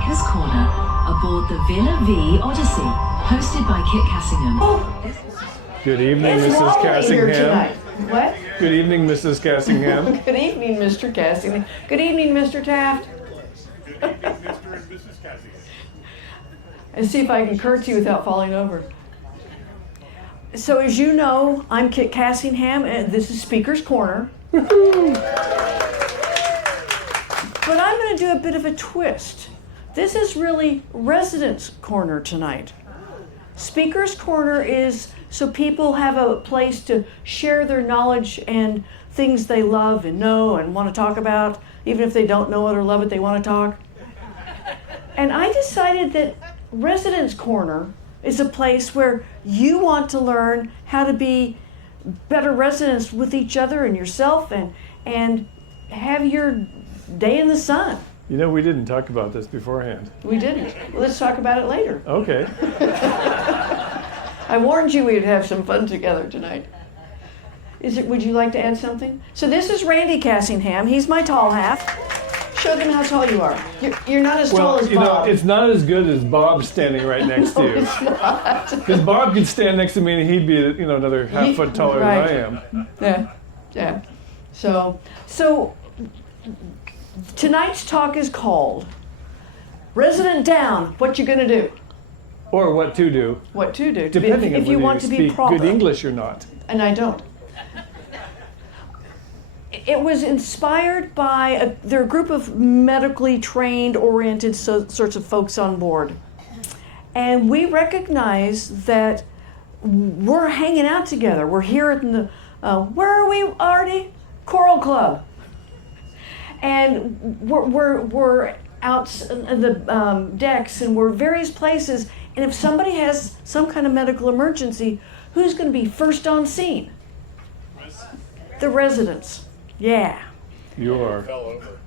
Speaker's Corner aboard the Villa Vie Odyssey, hosted by Kit Cassingham. Good evening, It's Mrs. lovely here tonight. Cassingham. What? Good evening, Mrs. Cassingham. Good evening, Mr. Cassingham. Good evening, Mr. Taft. Good evening, Mr. and Mrs. Cassingham. And see if I can curtsy without falling over. So as you know, I'm Kit Cassingham, and this is Speaker's Corner. But I'm going to do a bit of a twist. This is really Residents' Corner tonight. Speaker's Corner is so people have a place to share their knowledge and things they love and know and want to talk about. Even if they don't know it or love it, they want to talk. And I decided that Residents' Corner is a place where you want to learn how to be better residents with each other and yourself and have your day in the sun. You know, we didn't talk about this beforehand. We didn't. Let's talk about it later. Okay. I warned you we'd have some fun together tonight. Would you like to add something? So this is Randy Cassingham. He's my tall half. Show them how tall you are. You're not as tall as Bob. Well, it's not as good as Bob standing right next to you. It's not. Because Bob could stand next to me and he'd be, another half foot taller Right. than I am. Yeah. So tonight's talk is called Resident Down, What You Gonna Do? Or what to do, What to do. depending if on you whether want you to be speak proper. good English or not. And I don't. It was inspired by there are a group of medically trained, oriented sorts of folks on board. And we recognize that we're hanging out together. We're here in the, where are we, Artie? Choral Club. And we're out in the decks and we're various places. And if somebody has some kind of medical emergency, who's going to be first on scene? The residents. Yeah. You are. Fell over.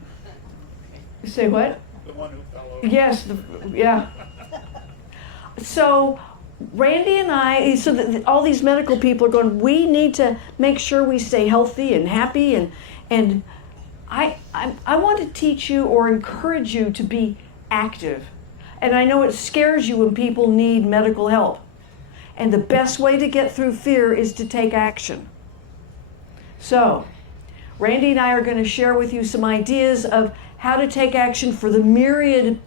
You say what? The one who fell over. Yes. Yeah. So Randy and I, all these medical people are going, we need to make sure we stay healthy and happy. And I want to teach you or encourage you to be active. And I know it scares you when people need medical help. And the best way to get through fear is to take action. So, Randy and I are going to share with you some ideas of how to take action for the myriad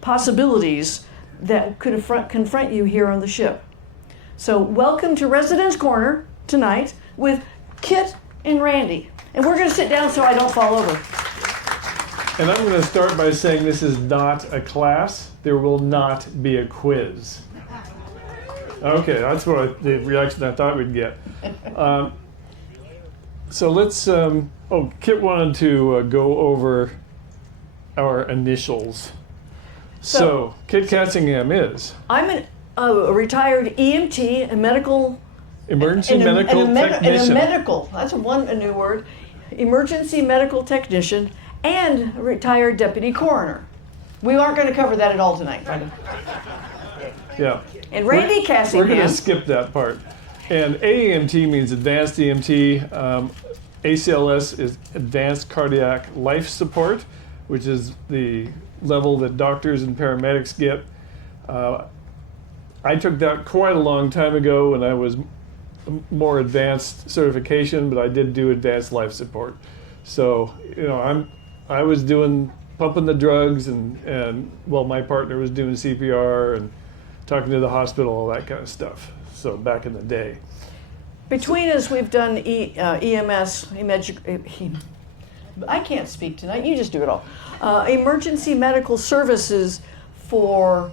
possibilities that could confront you here on the ship. So, welcome to Residents' Corner tonight with Kit and Randy. And we're going to sit down so I don't fall over. And I'm going to start by saying this is not a class. There will not be a quiz. Okay, that's the reaction I thought we'd get. So let's, Kit wanted to go over our initials. So Kit Cassingham is? I'm a retired EMT, a medical... Emergency medical technician. That's a new word. Emergency medical technician and a retired deputy coroner. We aren't going to cover that at all tonight, buddy. Yeah. And Randy Cassingham. We're going to skip that part. And AEMT means advanced EMT. ACLS is advanced cardiac life support, which is the level that doctors and paramedics get. I took that quite a long time ago when I was more advanced certification, but I did do advanced life support. So, I was pumping the drugs and while my partner was doing CPR and talking to the hospital, all that kind of stuff. So back in the day. Between us, we've done EMS, I can't speak tonight, you just do it all. Emergency medical services for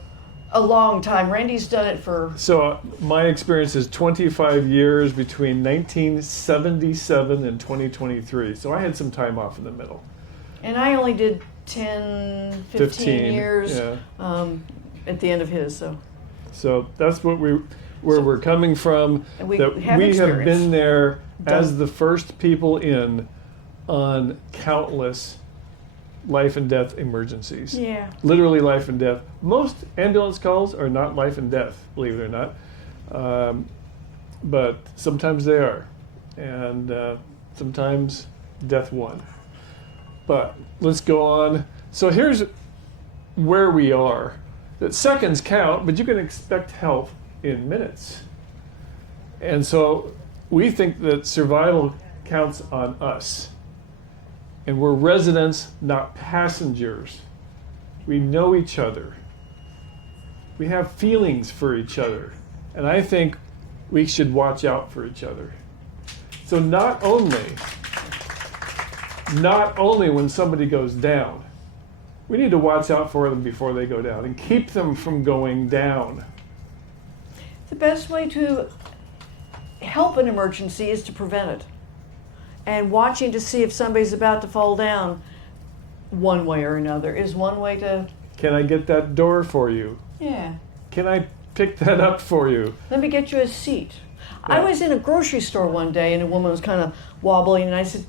a long time. Randy's done it for... So my experience is 25 years between 1977 and 2023. So I had some time off in the middle. And I only did 10, 15 years at the end of his. So that's what where we're coming from. And we that have we have experience. been there as the first people in on countless life and death emergencies. Yeah. Literally life and death. Most ambulance calls are not life and death, believe it or not. But sometimes they are. And sometimes death won. But let's go on. So here's where we are, that seconds count, but you can expect help in minutes. And so we think that survival counts on us. And we're residents, not passengers. We know each other. We have feelings for each other. And I think we should watch out for each other. So not only when somebody goes down, we need to watch out for them before they go down and keep them from going down. The best way to help an emergency is to prevent it. And watching to see if somebody's about to fall down one way or another is one way to... Can I get that door for you? Yeah. Can I pick that up for you? Let me get you a seat. I was in a grocery store one day and a woman was kind of wobbling and I said,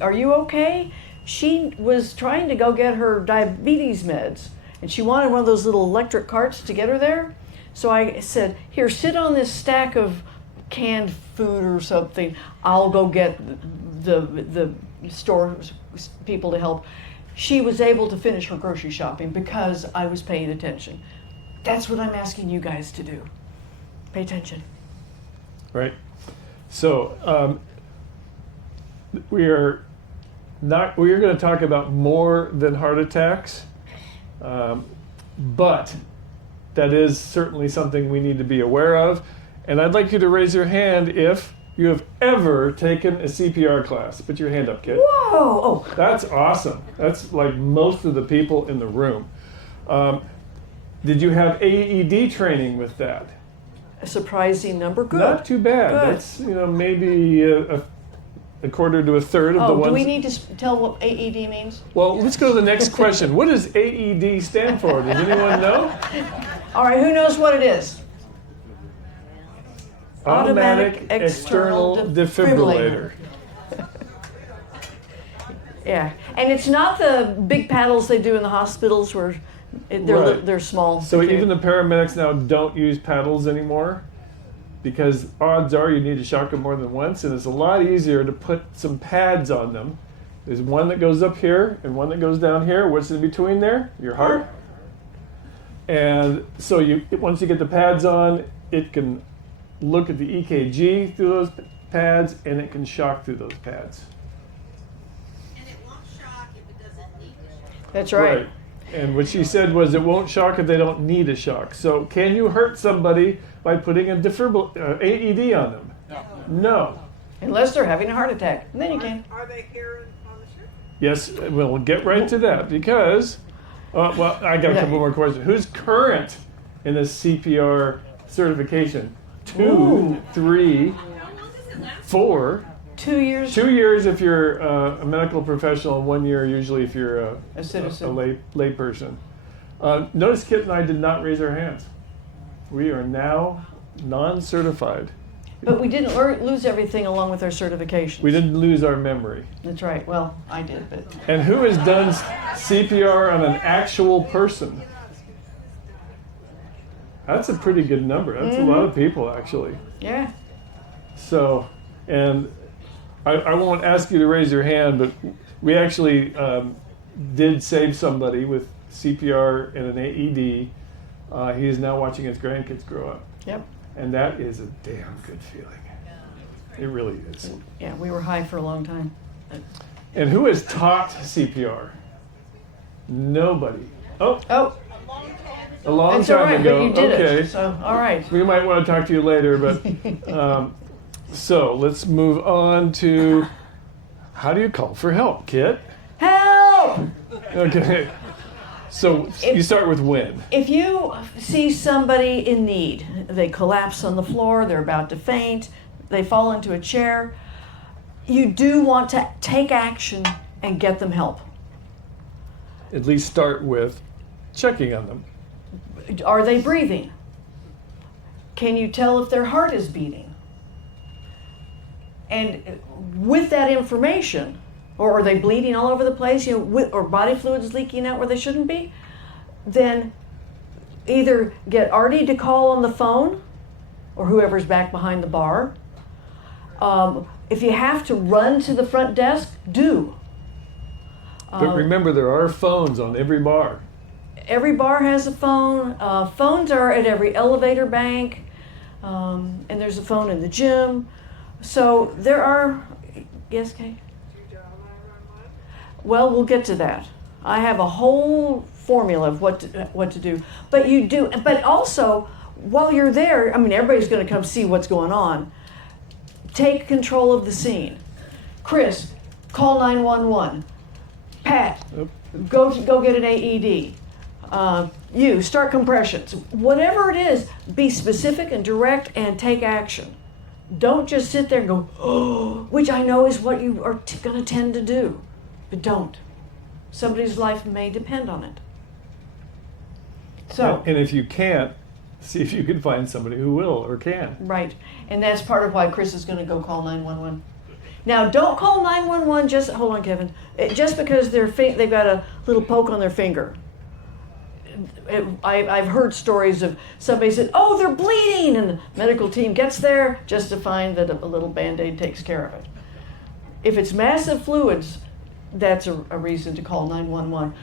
"Are you okay?" She was trying to go get her diabetes meds and she wanted one of those little electric carts to get her there. So I said, "Here, sit on this stack of canned food or something. I'll go get the store people to help." She was able to finish her grocery shopping because I was paying attention. That's what I'm asking you guys to do. Pay attention. Right. So we are going to talk about more than heart attacks, but that is certainly something we need to be aware of. And I'd like you to raise your hand if you have ever taken a CPR class. Put your hand up, kid. Whoa! Oh, That's awesome. That's like most of the people in the room. Did you have AED training with that? a surprising number. Good. Not too bad. Good. That's maybe a quarter to a third of the ones. Do we need to tell what AED means? Well, let's go to the next question. What does AED stand for? Does anyone know? All right, who knows what it is? Automatic external defibrillator. Yeah, and it's not the big paddles they do in the hospitals where they're small. So even the paramedics now don't use paddles anymore because odds are you need to shock them more than once, and it's a lot easier to put some pads on them. There's one that goes up here and one that goes down here. What's in between there? Your heart. And so once you get the pads on, it can look at the EKG through those pads, and it can shock through those pads. And it won't shock if it doesn't need to shock. That's right. And what she said was it won't shock if they don't need a shock. So can you hurt somebody by putting a AED on them? No. Unless they're having a heart attack. And then you can. Are they here on the ship? Yes, we'll get right to that because, well, I got a couple more questions. Who's current in this CPR certification? 2, 3, 4. 2 years. 2 years if you're a medical professional, 1 year usually if you're A citizen. a lay person. Notice Kit and I did not raise our hands. We are now non-certified. But we didn't lose everything along with our certification. We didn't lose our memory. That's right. Well, I did, but And who has done CPR on an actual person? That's a pretty good number. That's a lot of people, actually. yeah. So, and I won't ask you to raise your hand, but we actually did save somebody with CPR and an AED. He is now watching his grandkids grow up. Yep. And that is a damn good feeling. It really is. Yeah, we were high for a long time. And who has taught CPR? Nobody. Oh, Oh, a long that's all time right, ago. but you did Okay. it. So, all right. We might want to talk to you later, but so let's move on to how do you call for help, Kit? Help! Okay. So you start with when. If you see somebody in need, they collapse on the floor, they're about to faint, they fall into a chair, you do want to take action and get them help. At least start with checking on them. Are they breathing? Can you tell if their heart is beating? And with that information, or are they bleeding all over the place, or body fluids leaking out where they shouldn't be, then either get Artie to call on the phone, or whoever's back behind the bar. If you have to run to the front desk, do. But remember, there are phones on every bar. every bar has a phone. Phones are at every elevator bank, and there's a phone in the gym. So there are, yes, Kay? Well, we'll get to that. I have a whole formula of what to do. But you do, but also, while you're there, I mean, everybody's going to come see what's going on. Take control of the scene. Chris, call 911. Pat, go get an AED. You start compressions. Whatever it is, be specific and direct and take action. Don't just sit there and go, oh, which I know is what you are going to tend to do. But don't. Somebody's life may depend on it. So, and if you can't, see if you can find somebody who will or can. right. And that's part of why Chris is going to go call 911. Now, don't call 911 just, hold on, Kevin, just because they've got a little poke on their finger. I've heard stories of somebody said, oh, they're bleeding, and the medical team gets there just to find that a little Band-Aid takes care of it. If it's massive fluids, that's a reason to call 911.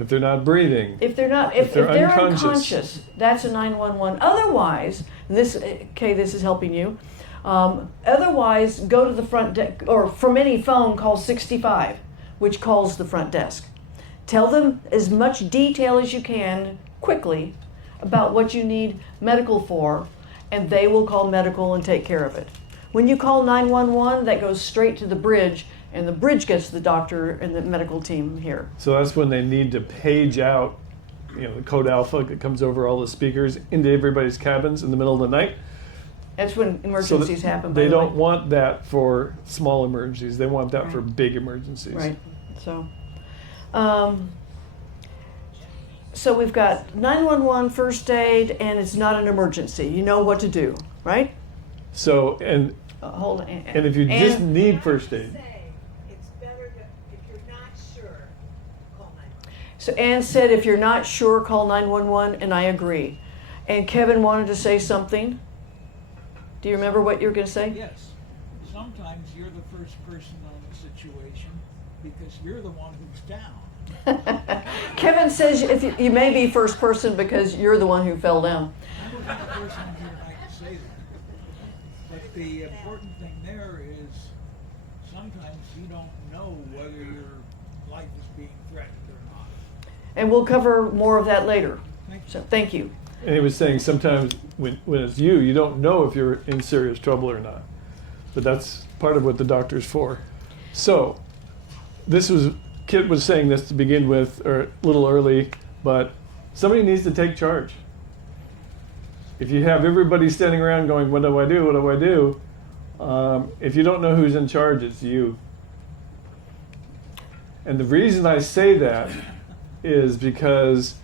If they're not breathing. If they're unconscious, that's a 911. Otherwise, this is helping you. Otherwise, go to the front desk, or from any phone, call 65, which calls the front desk. Tell them as much detail as you can, quickly, about what you need medical for, and they will call medical and take care of it. When you call 911, that goes straight to the bridge, and the bridge gets the doctor and the medical team here. So that's when they need to page out, the code alpha that comes over all the speakers into everybody's cabins in the middle of the night. That's when emergencies happen. They don't want that for small emergencies. They want that for big emergencies. Right. So we've got 911, first aid, and it's not an emergency. You know what to do, right? So, and hold on. And if you just need first aid. It's better to, if you're not sure, call 911. So Ann said, if you're not sure, call 911, and I agree. And Kevin wanted to say something. Do you remember what you were going to say? Yes. Sometimes you're the first person on the situation because you're the one who's down. Kevin says if you may be first person because you're the one who fell down. I wasn't the first one here tonight to say that. But the important thing there is sometimes you don't know whether your life is being threatened or not. And we'll cover more of that later. Thank you. So thank you. And he was saying sometimes when it's you don't know if you're in serious trouble or not. But that's part of what the doctor's for. So, Kit was saying this to begin with, or a little early, but somebody needs to take charge. If you have everybody standing around going, what do I do, what do I do? If you don't know who's in charge, it's you. And the reason I say that is because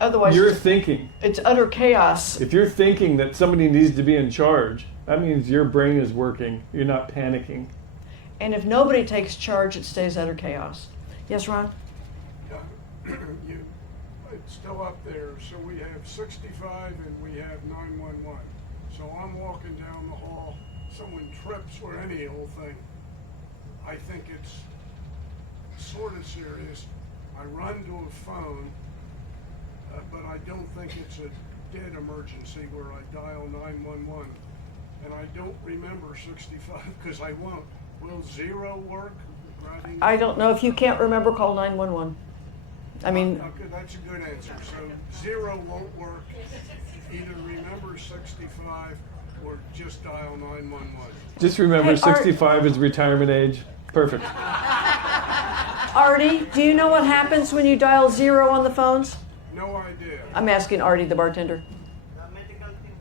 Otherwise, you're thinking. It's utter chaos. If you're thinking that somebody needs to be in charge, that means your brain is working. You're not panicking. And if nobody takes charge, it stays utter chaos. Yes, Ron? It's still up there. So we have 65 and we have 911. So I'm walking down the hall, someone trips or any old thing. I think it's sort of serious. I run to a phone, but I don't think it's a dead emergency where I dial 911. And I don't remember 65 because I won't. Will 0 work? I don't know. If you can't remember, call 911. I mean, Okay, that's a good answer. So 0 won't work. Either remember 65 or just dial 911. Just remember, Hey, 65 is retirement age. Perfect. Artie, do you know what happens when you dial 0 on the phones? No idea. I'm asking Artie, the bartender. The medical team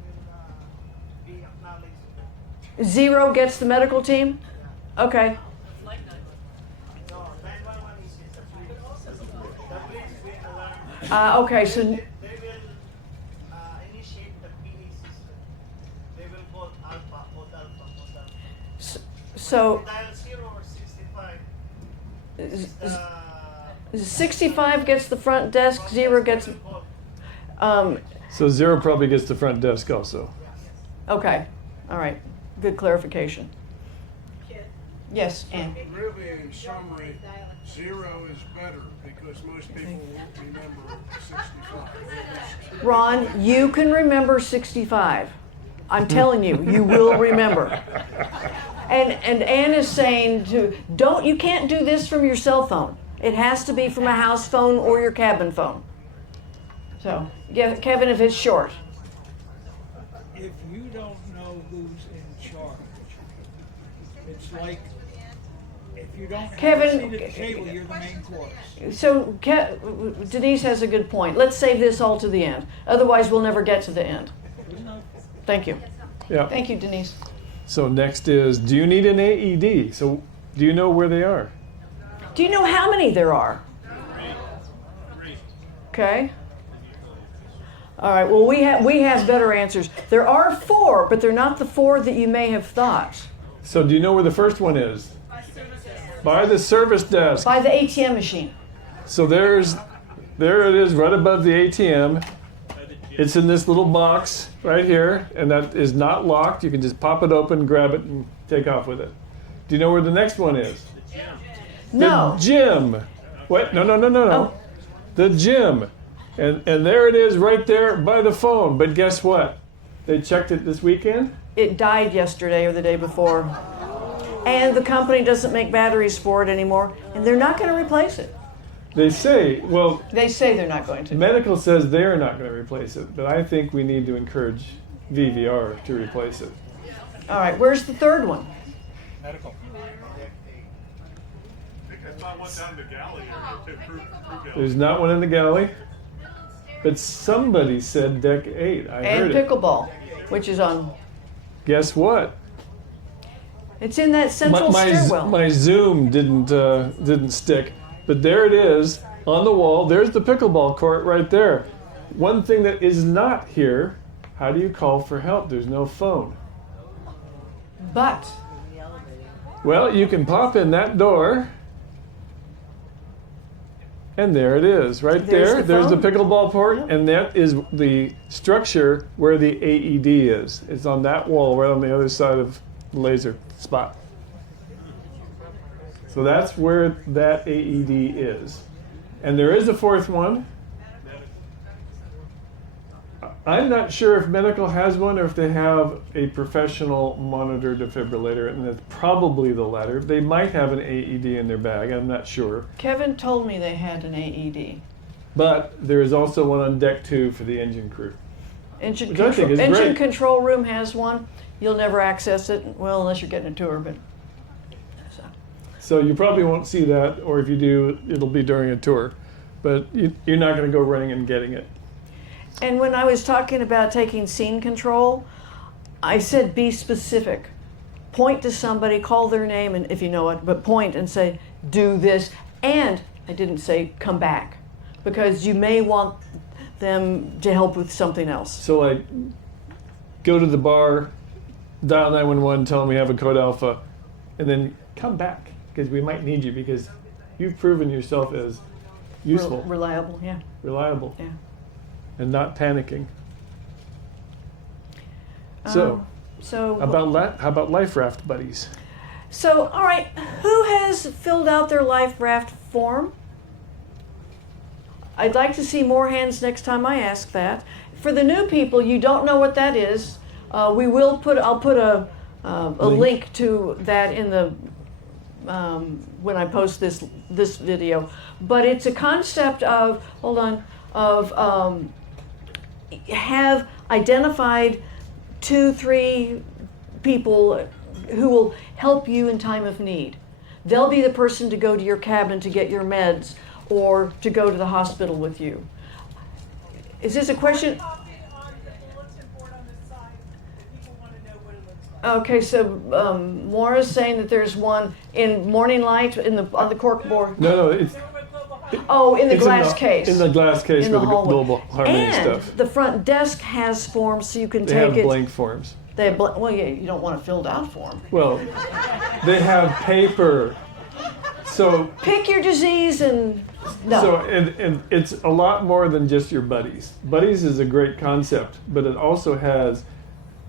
will be acknowledged. 0 gets the medical team? Okay. No, 911 is the police will alarm. Okay, so They will initiate the PD system. They will call alpha, code alpha. so Dial 0 or 65. 65 gets the front desk, 0 gets. So 0 probably gets the front desk also. Okay. All right. Good clarification. Kid, Yes, and Really, in summary, 0 is better because most people won't remember 65. Ron, you can remember 65. I'm telling you, you will remember. And Ann is saying you can't do this from your cell phone. It has to be from a house phone or your cabin phone. So, yeah, Kevin, if it's short. If you don't know who's in charge, it's like if you don't have Kevin, a seat at the table, you're the main course. So Denise has a good point. Let's save this all to the end. Otherwise, we'll never get to the end. Thank you. Yeah. Thank you, Denise. So next is, do you need an AED? So do you know where they are? Do you know how many there are? Okay. All right. Well, we have better answers. There are 4, but they're not the 4 that you may have thought. So do you know where the first one is? By the service desk. By the ATM machine. So there it is right above the ATM. It's in this little box right here, and that is not locked. You can just pop it open, grab it, and take off with it. Do you know where the next one is? No. The gym. What? No. Oh. The gym. And there it is right there by the phone. But guess what? They checked it this weekend. It died yesterday or the day before. And the company doesn't make batteries for it anymore, and they're not going to replace it. They say, well, They say they're not going to. medical says they're not going to replace it, but I think we need to encourage VVR to replace it. All right, where's the third one? Medical. There's not one down the galley area too. Crew galley. There's not one in the galley, but somebody said deck 8. I And heard it. pickleball, which is on. Guess what? It's in that central stairwell. My Zoom didn't stick, but there it is on the wall. There's the pickleball court right there. One thing that is not here, how do you call for help? There's no phone. But Well, you can pop in that door, and there it is, right there. There's the phone. pickleball port, and that is the structure where the AED is. It's on that wall right on the other side of the laser spot. So that's where that AED is. And there is a fourth one. I'm not sure if medical has one or if they have a professional monitor defibrillator, and that's probably the latter. They might have an AED in their bag, I'm not sure. Kevin told me they had an AED. But there is also one on deck 2 for the engine crew. Engine Which I think is engine great. control room has one. You'll never access it, well, unless you're getting a tour, but. So you probably won't see that, or if you do, it'll be during a tour. But you're not going to go running and getting it. And when I was talking about taking scene control, I said be specific. Point to somebody, call their name, and if you know it, but point and say, do this. And I didn't say come back, because you may want them to help with something else. So like, go to the bar, dial 911, tell them we have a code alpha, and then come back, because we might need you, because you've proven yourself as useful, Reliable, yeah. reliable, Yeah. and not panicking. So, So how about life raft buddies? So, all right, who has filled out their life raft form? I'd like to see more hands next time I ask that. For the new people, you don't know what that is. I'll put a link to that in the when I post this video. But it's a concept of have identified 2-3 people who will help you in time of need. They'll be the person to go to your cabin to get your meds or to go to the hospital with you. Is this a question? Copy on the bulletin board on the side if people want to know what it looks like. Okay, so Maura's saying that there's one in Morning Light on the cork board. No, it's Oh, in the it's glass case. In the glass case In with the the hallway. global harmony And stuff. the front desk has forms so you can They take have it. blank forms. They have well, yeah, you don't want a filled out form. Well, they have paper. So Pick your disease and no. So, and it's a lot more than just your buddies. Buddies is a great concept, but it also has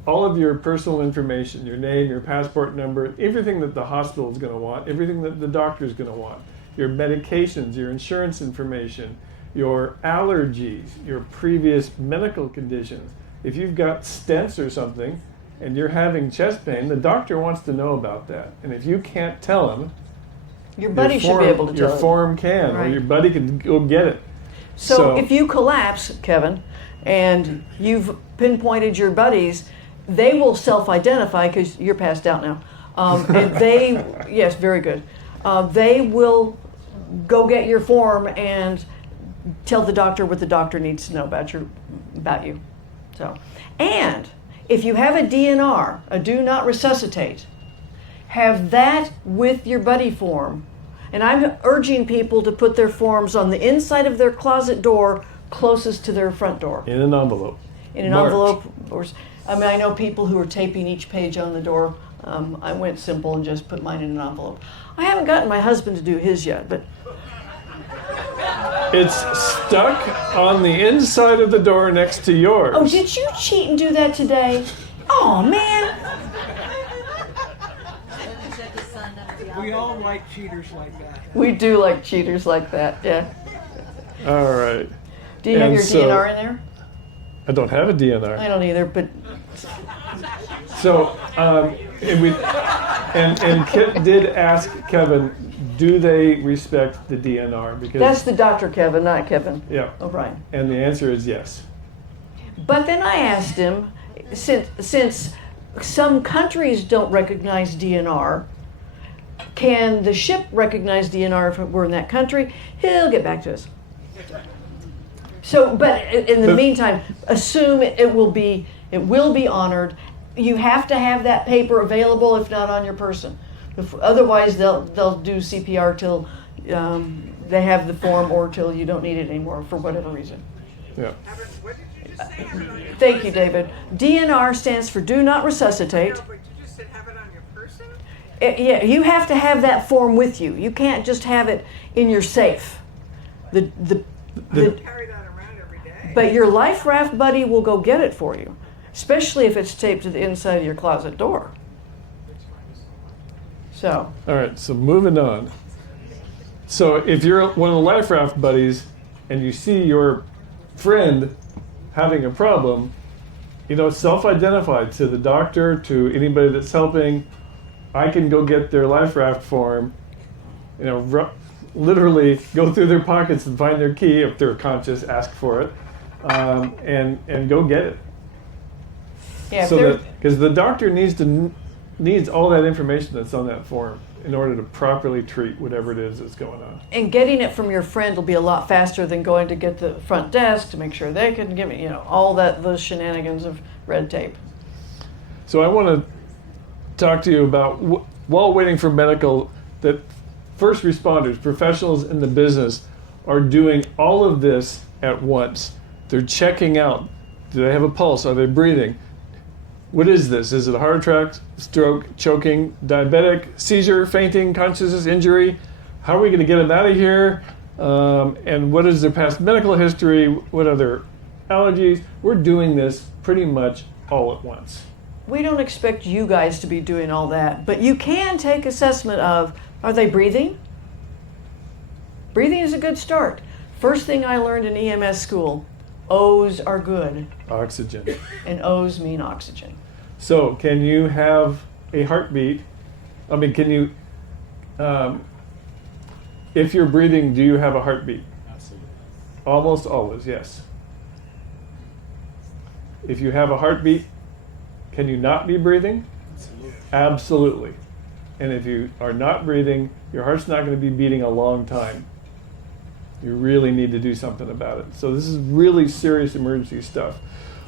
all of your personal information, your name, your passport number, everything that the hospital is going to want, everything that the doctor is going to want, your medications, your insurance information, your allergies, your previous medical conditions. If you've got stents or something and you're having chest pain, the doctor wants to know about that. And if you can't tell him, Your buddy should be able to your tell you. form can, or Right. your buddy can go get it. So if you collapse, Kevin, and you've pinpointed your buddies, they will self-identify because you're passed out now. And they, yes, very good. They will go get your form and tell the doctor what the doctor needs to know about you. So, and if you have a DNR, a do not resuscitate, have that with your buddy form. And I'm urging people to put their forms on the inside of their closet door closest to their front door. In an envelope. In an Marked. envelope. I know people who are taping each page on the door. I went simple and just put mine in an envelope. I haven't gotten my husband to do his yet, but It's stuck on the inside of the door next to yours. oh, did you cheat and do that today? Oh man! We all like cheaters like that. We do like cheaters like that. Yeah. All right. Do you have And your so- DNR in there? I don't have a DNR. I don't either, but So, and Kit did ask Kevin, do they respect the DNR? Because that's the Dr. Kevin, not Kevin yeah, O'Brien. and the answer is yes. But then I asked him, since some countries don't recognize DNR, can the ship recognize DNR if we're in that country? He'll get back to us. So, but in the meantime, assume it will be honored. You have to have that paper available, if not on your person. Otherwise, they'll do CPR till they have the form, or till you don't need it anymore for whatever reason. Yeah. What did you just say? Have it on your Thank you, David. DNR stands for Do Not Resuscitate. No, but you just said have it on your person? Yeah, you have to have that form with you. You can't just have it in your safe. The Carry that around every day. but your life raft buddy will go get it for you, especially if it's taped to the inside of your closet door. So, All right, so moving on. So if you're one of the life raft buddies and you see your friend having a problem, self-identify to the doctor, to anybody that's helping. I can go get their life raft form, literally go through their pockets and find their key if they're conscious, ask for it, and go get it. yeah, So because the doctor needs all that information that's on that form in order to properly treat whatever it is that's going on. and getting it from your friend will be a lot faster than going to get the front desk to make sure they can give it, all those shenanigans of red tape. So I want to talk to you about, while waiting for medical, that first responders, professionals in the business, are doing all of this at once. They're checking out. Do they have a pulse? Are they breathing? What is this? Is it a heart attack, stroke, choking, diabetic, seizure, fainting, consciousness, injury? How are we going to get them out of here? And what is their past medical history? What are their allergies? We're doing this pretty much all at once. We don't expect you guys to be doing all that, but you can take assessment of, are they breathing? Breathing is a good start. First thing I learned in EMS school, O's are good, Oxygen. and O's mean oxygen. So, can you have a heartbeat? Can you, if you're breathing, do you have a heartbeat? Absolutely. Almost always, yes. If you have a heartbeat, can you not be breathing? Absolutely. Absolutely. And if you are not breathing, your heart's not going to be beating a long time. You really need to do something about it. So this is really serious emergency stuff.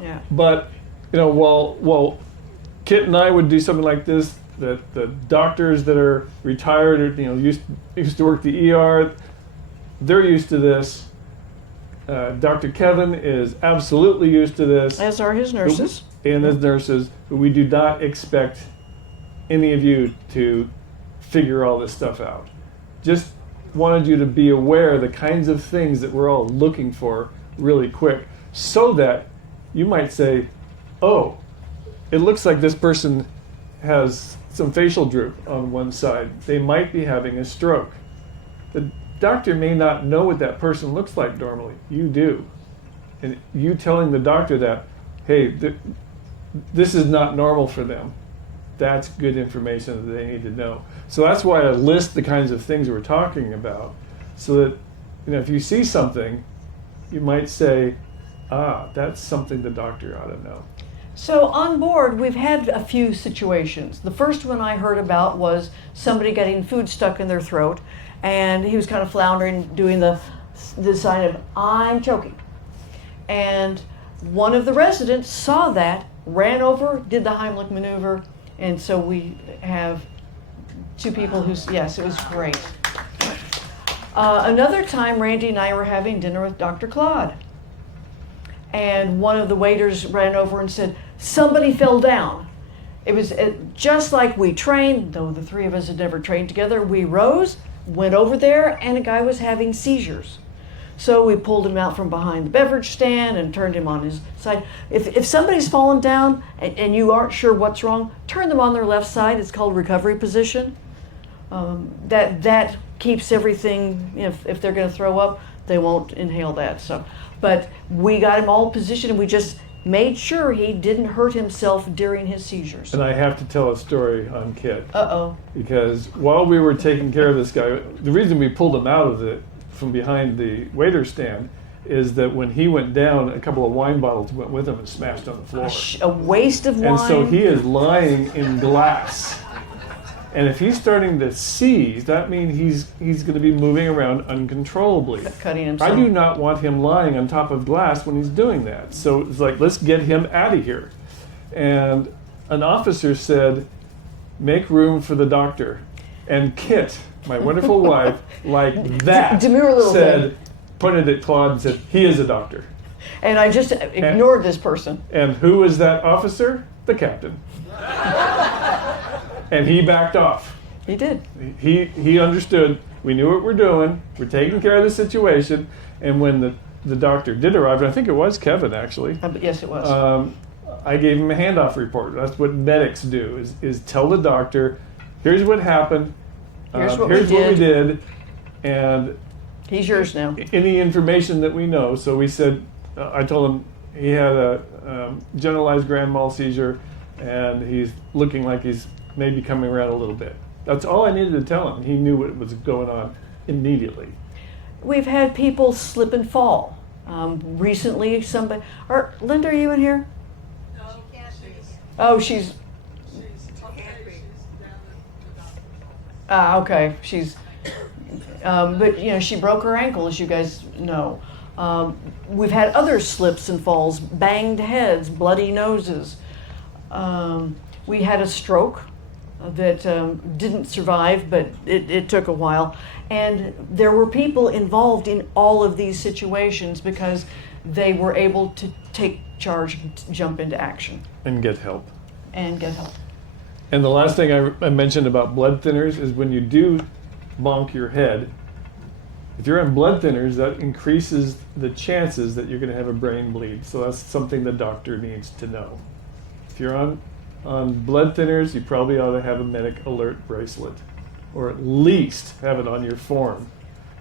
Yeah. But, while Kit and I would do something like this, the doctors that are retired or used to work the ER, they're used to this. Dr. Kevin is absolutely used to this, As are his nurses. and as nurses, but we do not expect any of you to figure all this stuff out. Just wanted you to be aware of the kinds of things that we're all looking for really quick, so that you might say, oh, it looks like this person has some facial droop on one side. They might be having a stroke. The doctor may not know what that person looks like normally. You do. And you telling the doctor that, hey, this is not normal for them, that's good information that they need to know. So that's why I list the kinds of things we're talking about, so that, you know, if you see something, you might say, that's something the doctor ought to know. So on board, we've had a few situations. The first one I heard about was somebody getting food stuck in their throat, and he was kind of floundering, doing the sign of, I'm choking. And one of the residents saw that, ran over, did the Heimlich maneuver, and so we have two people who's, yes, it was great. Another time, Randy and I were having dinner with Dr. Claude, and one of the waiters ran over and said, somebody fell down. It was just like we trained, though the three of us had never trained together. We rose, went over there, and a guy was having seizures. So we pulled him out from behind the beverage stand and turned him on his side. If somebody's fallen down and you aren't sure what's wrong, turn them on their left side. It's called recovery position. That keeps everything, if they're going to throw up, they won't inhale that. So, but we got him all positioned, and we just made sure he didn't hurt himself during his seizures. And I have to tell a story on Kit. Uh-oh. Because while we were taking care of this guy, the reason we pulled him out of it from behind the waiter stand is that when he went down, a couple of wine bottles went with him and smashed on the floor. A waste of wine. And so he is lying in glass. And if he's starting to seize, that means he's going to be moving around uncontrollably. Cutting himself. I do not want him lying on top of glass when he's doing that. So it's like, let's get him out of here. And an officer said, make room for the doctor. And Kit, my wonderful wife, like that, Demure little said, thing. pointed at Claude and said, he is a doctor. And I just ignored this person. And who is that officer? The captain. And he backed off. He did. He understood. We knew what we're doing. We're taking care of the situation. And when the doctor did arrive, and I think it was Kevin actually. Yes, it was. I gave him a handoff report. That's what medics do: is tell the doctor, here's what happened. Here's what we did. did, and He's yours now. any information that we know. So we said, I told him he had a generalized grand mal seizure, and he's looking like he's maybe coming around a little bit. That's all I needed to tell him. He knew what was going on immediately. We've had people slip and fall. Recently, somebody. Linda, are you in here? No, she can't be. Oh, she's. Can't be. Okay. She's. But she broke her ankle, as you guys know. We've had other slips and falls, banged heads, bloody noses. We had a stroke that didn't survive, but it took a while. And there were people involved in all of these situations because they were able to take charge, jump into action. And get help. And get help. And the last thing I mentioned about blood thinners is when you do bonk your head, if you're on blood thinners, that increases the chances that you're going to have a brain bleed. So that's something the doctor needs to know. If you're on blood thinners, you probably ought to have a medic alert bracelet, or at least have it on your form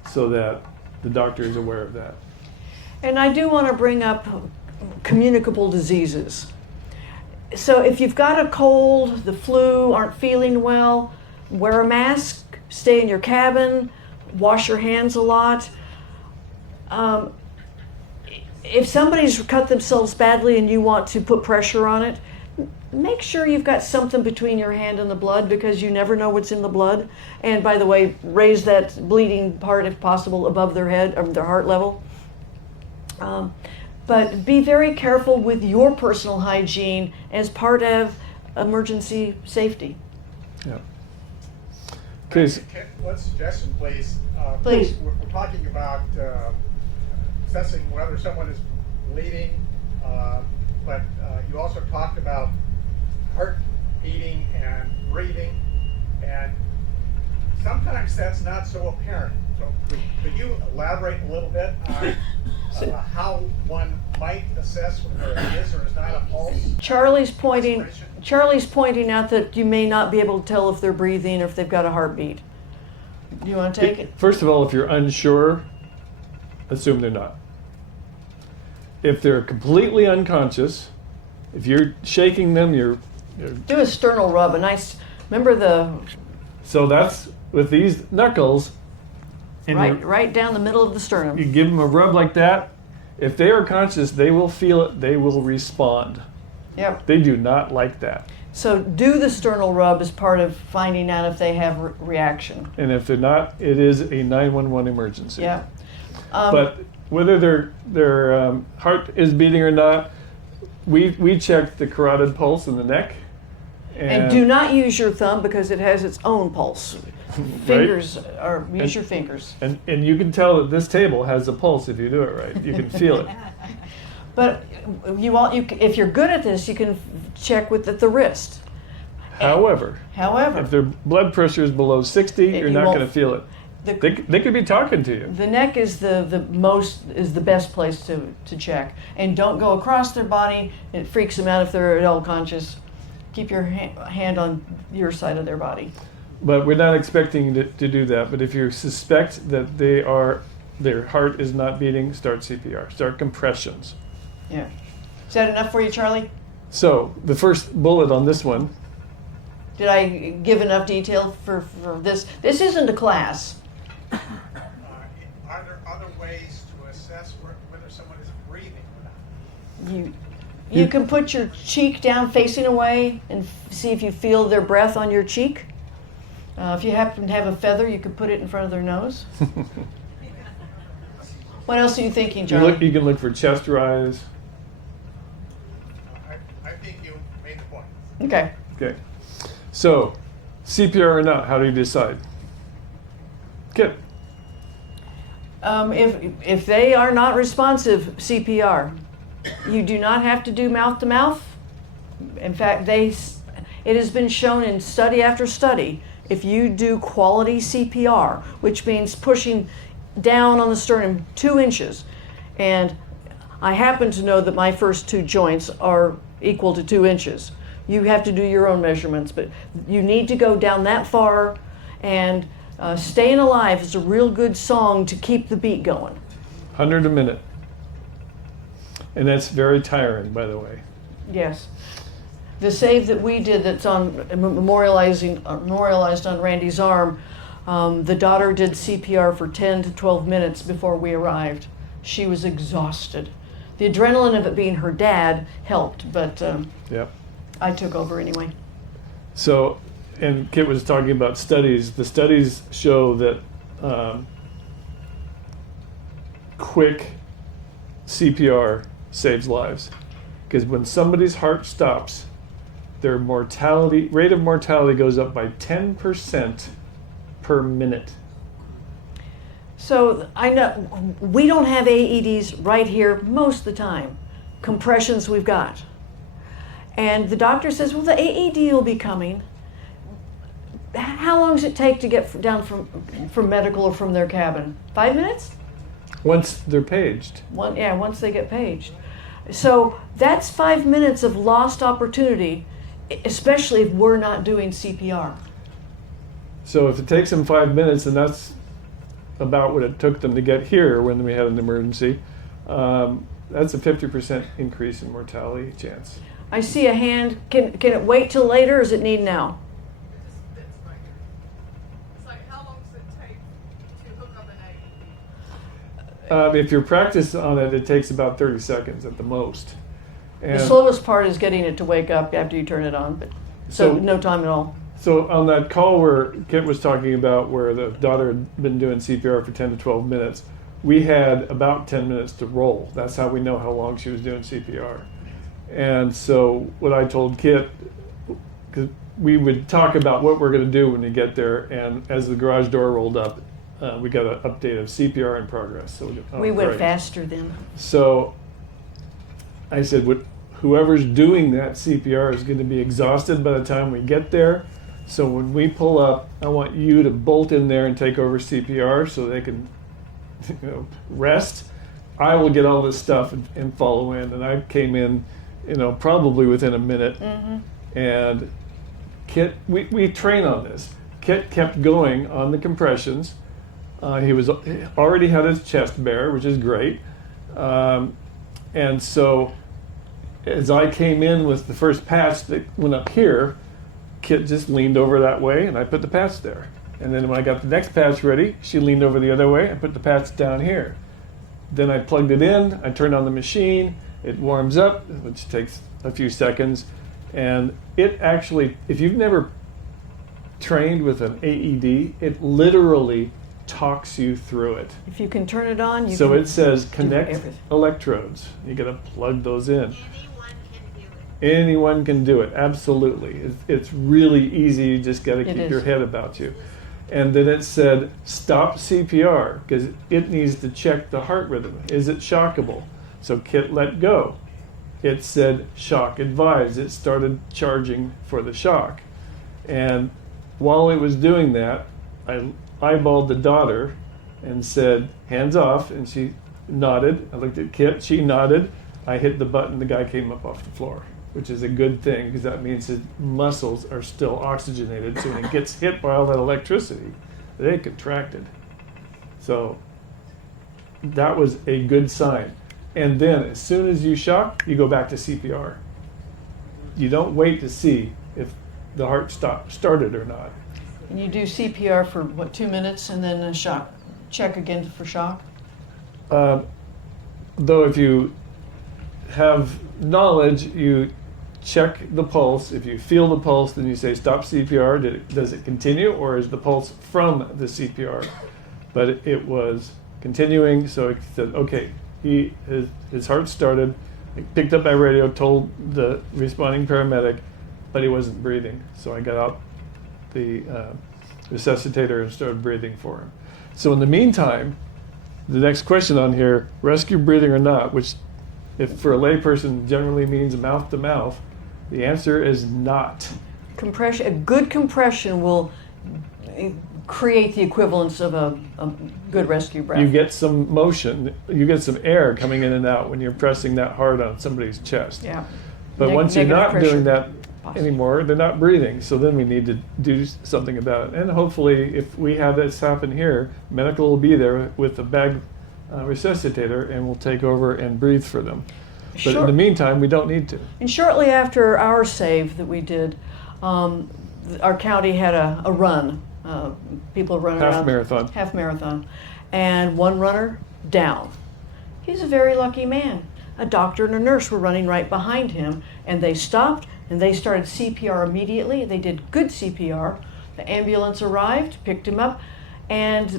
so that the doctor is aware of that. And I do want to bring up communicable diseases. So if you've got a cold, the flu, aren't feeling well, wear a mask, stay in your cabin, wash your hands a lot. If somebody's cut themselves badly and you want to put pressure on it, make sure you've got something between your hand and the blood, because you never know what's in the blood. And by the way, raise that bleeding part, if possible, above their head, or their heart level. But be very careful with your personal hygiene as part of emergency safety. Yeah. Okay. One suggestion, please. Please. We're talking about assessing whether someone is bleeding, but you also talked about heart beating and breathing, and sometimes that's not so apparent. So could you elaborate a little bit on how one might assess whether there is or is not a pulse? Charlie's pointing out that you may not be able to tell if they're breathing or if they've got a heartbeat. Do you want to take it? First of all, if you're unsure, assume they're not. If they're completely unconscious, if you're shaking them, you're Do a sternal rub, a nice, remember the, so that's with these knuckles. And right down the middle of the sternum. you give them a rub like that. If they are conscious, they will feel it. They will respond. Yep. They do not like that. So do the sternal rub as part of finding out if they have reaction. And if they're not, it is a 911 emergency. Yeah. But whether their heart is beating or not, we checked the carotid pulse in the neck. And do not use your thumb because it has its own pulse. Fingers, or use your fingers. And you can tell that this table has a pulse if you do it right. You can feel it. But if you're good at this, you can check with the wrist. However, However, if their blood pressure is below 60, you're you not won't- going to feel it. They could be talking to you. the neck is the best place to check. And don't go across their body. It freaks them out if they're at all conscious. Keep your hand on your side of their body. But we're not expecting to do that. But if you suspect that their heart is not beating, start CPR. Start compressions. Yeah. Is that enough for you, Charlie? So the first bullet on this one. Did I give enough detail for this? This isn't a class. Are there other ways to assess whether someone is breathing or not? You can put your cheek down facing away and see if you feel their breath on your cheek. If you happen to have a feather, you could put it in front of their nose. What else are you thinking, Charlie? You can look for chest rise. I think you made the point. Okay. Okay. So, CPR or not, how do you decide? Kit. If they are not responsive, CPR. You do not have to do mouth to mouth. In fact, it has been shown in study after study, if you do quality CPR, which means pushing down on the sternum 2 inches, and I happen to know that my first 2 joints are equal to 2 inches. You have to do your own measurements, but you need to go down that far, and Staying Alive is a real good song to keep the beat going. 100 a minute. And that's very tiring, by the way. Yes. The save that we did that's on memorialized on Randy's arm, the daughter did CPR for 10 to 12 minutes before we arrived. She was exhausted. The adrenaline of it being her dad helped, but Yep. I took over anyway. So, and Kit was talking about studies. The studies show that quick CPR saves lives. Because when somebody's heart stops, their rate of mortality goes up by 10% per minute. So I know we don't have AEDs right here most of the time. Compressions we've got. And the doctor says, well, the AED will be coming. How long does it take to get down from medical or from their cabin? 5 minutes? Once they're paged. Once they get paged. So that's 5 minutes of lost opportunity, especially if we're not doing CPR. So if it takes them 5 minutes, and that's about what it took them to get here when we had an emergency, that's a 50% increase in mortality chance. I see a hand. Can it wait till later, or does it need now? It's like, how long does it take to hook up an AED? If you're practiced on it, it takes about 30 seconds at the most. And The slowest part is getting it to wake up after you turn it on, but so no time at all. So on that call where Kit was talking about where the daughter had been doing CPR for 10 to 12 minutes, we had about 10 minutes to roll. That's how we know how long she was doing CPR. And so what I told Kit, because we would talk about what we're going to do when we get there, and as the garage door rolled up, we got an update of CPR in progress. So We went great. faster then. So I said, whoever's doing that CPR is going to be exhausted by the time we get there. So when we pull up, I want you to bolt in there and take over CPR so they can rest. I will get all this stuff and follow in. And I came in, probably within a minute. And Kit, we train on this. Kit kept going on the compressions. He already had his chest bare, which is great. And so as I came in with the first patch that went up here, Kit just leaned over that way and I put the patch there. And then when I got the next patch ready, she leaned over the other way and put the patch down here. Then I plugged it in, I turned on the machine, it warms up, which takes a few seconds. And it actually, if you've never trained with an AED, it literally talks you through it. If you can turn it on, you So can it says do connect everything. electrodes. You gotta plug those in. Anyone can do it. Anyone can do it, absolutely. It's really easy, you just gotta It keep is. your head about you. And then it said stop CPR, because it needs to check the heart rhythm. Is it shockable? So Kit let go. It said shock advised. It started charging for the shock. And while it was doing that, I eyeballed the daughter and said, hands off, and she nodded. I looked at Kit, she nodded. I hit the button, the guy came up off the floor, which is a good thing because that means his muscles are still oxygenated. So when he gets hit by all that electricity, they contracted. So that was a good sign. And then as soon as you shock, you go back to CPR. You don't wait to see if the heart started or not. And you do CPR for 2 minutes and then a shock. Check again for shock. Though if you have knowledge, you check the pulse. If you feel the pulse, then you say stop CPR. Does it continue, or is the pulse from the CPR? But it was continuing, so it said, okay, his heart started. I picked up my radio, told the responding paramedic, but he wasn't breathing. So I got out the resuscitator and started breathing for him. So in the meantime, the next question on here, rescue breathing or not, which if for a layperson generally means mouth to mouth, the answer is not. Compression, a good compression will create the equivalence of a good rescue breath. You get some motion, you get some air coming in and out when you're pressing that hard on somebody's chest. Yeah. But once you're Negative not pressure. doing that Positive. anymore, they're not breathing. So then we need to do something about it. And hopefully, if we have this happen here, medical will be there with a bag resuscitator and will take over and breathe for them. But Sure. in the meantime, we don't need to. And shortly after our save that we did, our county had a run. People running Half around. marathon. Half marathon. And one runner down. He's a very lucky man. A doctor and a nurse were running right behind him, and they stopped and they started CPR immediately. They did good CPR. The ambulance arrived, picked him up, and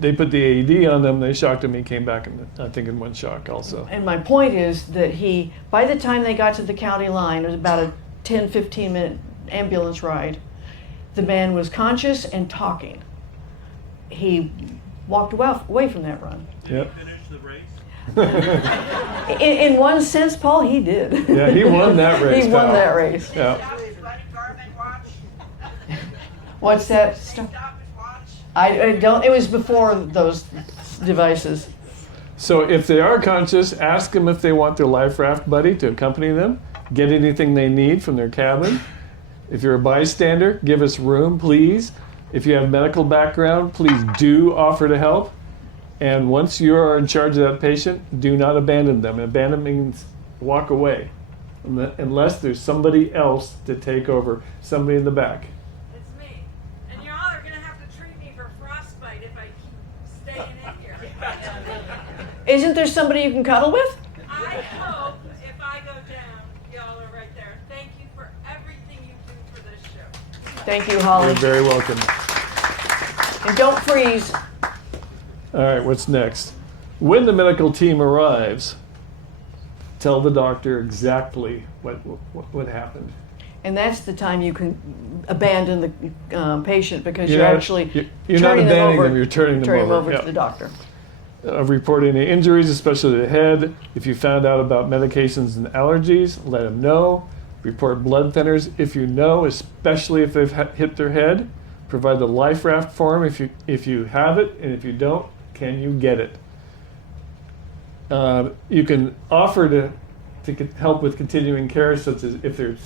They put the AED on them, they shocked him, he came back, I think in one shock also. And my point is that by the time they got to the county line, it was about a 10-15 minute ambulance ride, the man was conscious and talking. He walked away from that run. Yep. Finish the race. In one sense, Paul, he did. Yeah, he won that race. He won pal. that race. Yeah. Stop his buddy Garmin watch. What's that? Stop his watch. I don't. It was before those devices. So if they are conscious, ask them if they want their life raft buddy to accompany them. Get anything they need from their cabin. If you're a bystander, give us room, please. If you have medical background, please do offer to help. And once you are in charge of that patient, do not abandon them. Abandon means walk away, unless there's somebody else to take over, somebody in the back. It's me. And y'all are gonna have to treat me for frostbite if I keep staying in here. Isn't there somebody you can cuddle with? I hope if I go down, y'all are right there. Thank you for everything you do for this show. Thank you, Holly. You're very welcome. And don't freeze. All right, what's next? When the medical team arrives, tell the doctor exactly what happened. And that's the time you can abandon the patient because You're you're not- actually you're not turning abandoning them, you're turning them over. to Yep. the doctor. Report any injuries, especially to the head. If you found out about medications and allergies, let them know. report blood thinners if you know, especially if they've hit their head. Provide the life raft form if you have it, and if you don't, can you get it? You can offer to help with continuing care, such as if they're